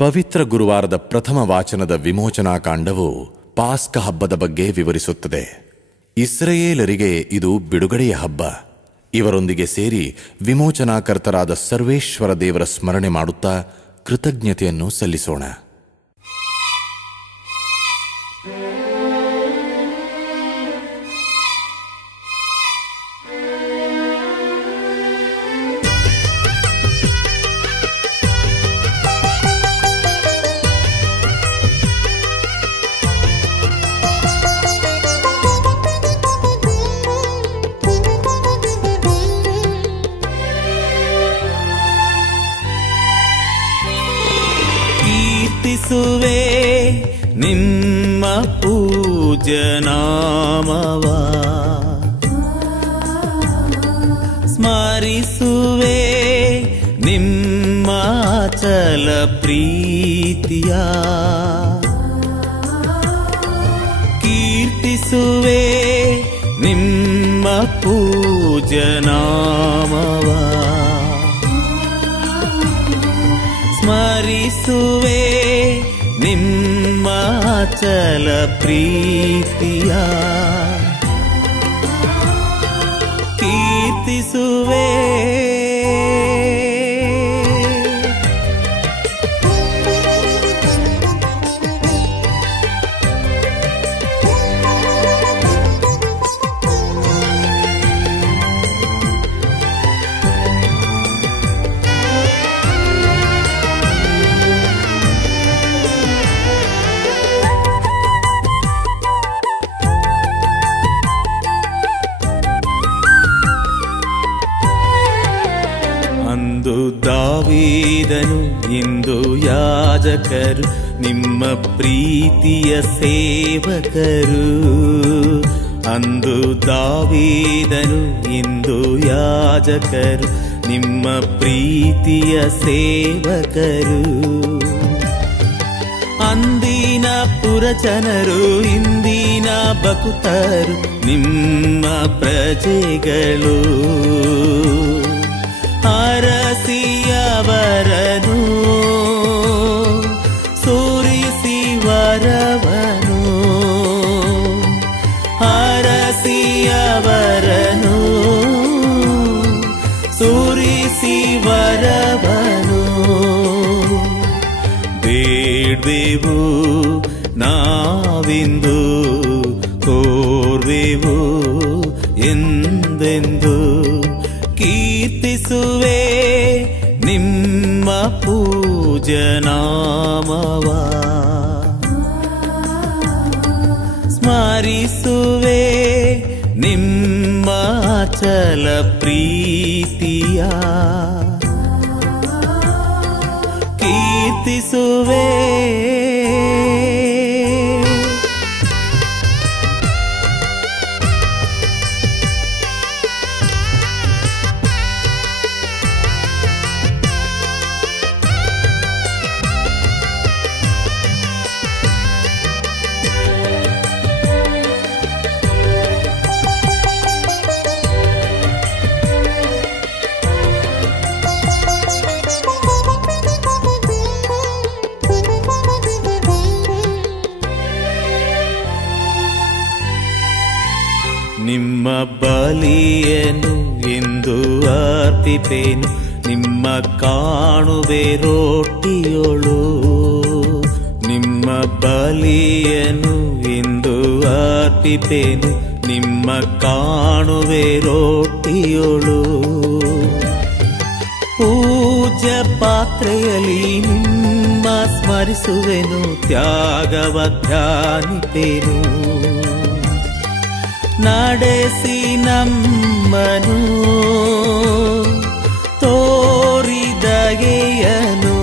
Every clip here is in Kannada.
ಪವಿತ್ರ ಗುರುವಾರದ ಪ್ರಥಮ ವಾಚನದ ವಿಮೋಚನಾ ಕಾಂಡವು ಪಾಸ್ಕ ಹಬ್ಬದ ಬಗ್ಗೆ ವಿವರಿಸುತ್ತದೆ. ಇಸ್ರಾಯೇಲರಿಗೆ ಇದು ಬಿಡುಗಡೆಯ ಹಬ್ಬ. ಇವರೊಂದಿಗೆ ಸೇರಿ ವಿಮೋಚನಾಕರ್ತರಾದ ಸರ್ವೇಶ್ವರ ದೇವರ ಸ್ಮರಣೆ ಮಾಡುತ್ತಾ ಕೃತಜ್ಞತೆಯನ್ನು ಸಲ್ಲಿಸೋಣ. ಕೀರ್ತಿಸುವೆ ನಿಮ್ಮ ಪೂಜನಾಮವ ಸ್ಮರಿಸುವೆ ನಿಮ್ಮ ಚಲ ಪ್ರೀತಿಯ. ಕೀರ್ತಿಸುವೆ ನಿಮ್ಮ ಪೂಜನಾಮವ ಸ್ಮರಿಸುವೆ ನಿಮ್ಮ ಚಲ ಪ್ರೀತಿಯ ಕೀರ್ತಿಸುವೆ. ದಾವೀದನು ಇಂದು ಯಾಜಕರು, ನಿಮ್ಮ ಪ್ರೀತಿಯ ಸೇವಕರು. ಅಂದು ದಾವೀದನು ಇಂದು ಯಾಜಕರು, ನಿಮ್ಮ ಪ್ರೀತಿಯ ಸೇವಕರು. ಅಂದಿನ ಪುರಜನರು, ಇಂದಿನ ಬಕುತರು ನಿಮ್ಮ ಪ್ರಜೆಗಳು. ಅರಸಿಯವರನು ಸೂರಿಸಿ ವರವನು ಅರಸಿಯವರನು ಸೂರಿಸಿ ವರವನು ಬೇಡ್ವೆವು ನಾವಿಂದು ಕೋರ್ವೆವು ಪೂಜನಾಮವ ಸ್ಮರಿಸುವೆ ನಿಮ್ಮ ಚಲ ಪ್ರೀತಿಯ. ಕೀರ್ತಿಸುವೆ ನಿಮ್ಮ ಬಲಿಯನು ಎಂದು ಅರ್ಪಿಪೇನು ನಿಮ್ಮ ಕಾಣುವೆ ರೋಟಿಯೋಳು. ನಿಮ್ಮ ಬಲಿಯನು ಎಂದು ಅರ್ಪಿಪೇನು ನಿಮ್ಮ ಕಾಣುವೆ ರೋಟಿಯೋಳು. ಪೂಜ ಪಾತ್ರೆಯಲ್ಲಿ ನಿಮ್ಮ ಸ್ಮರಿಸುವೆನು. ತ್ಯಾಗವ ಧ್ಯಾನಿಪೇನು ನಡೆಸಿ ನಮ್ಮನು ತೋರಿದಗೆಯನು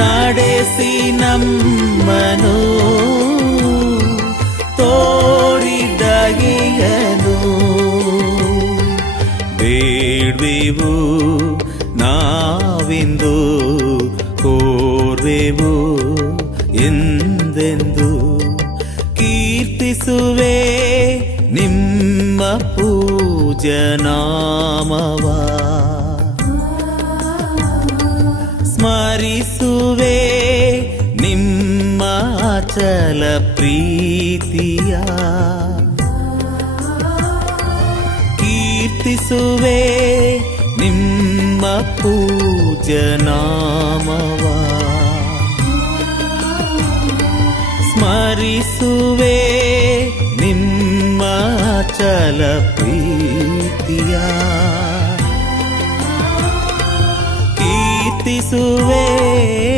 ನಡೆಸಿ ನಮ್ಮನು ತೋರಿದಗೆಯನು ಬೇಡ್ವೆವು ನಾವಿಂದು ಪೂಜನಾಮವ ಸ್ಮ ಸ್ಮರಿಸುವೆ ನಿಮ್ಮ ಅಚಲ ಪ್ರೀತಿಯ. ಕೀರ್ತಿಸುವೆ ನಿಮ್ಮ ಪೂಜ ನಾಮವ. ಸ್ಮರಿಸುವೆ ಚಲ ಪ್ರೀತಿಯ. ಕೀರ್ತಿಸುವೆ.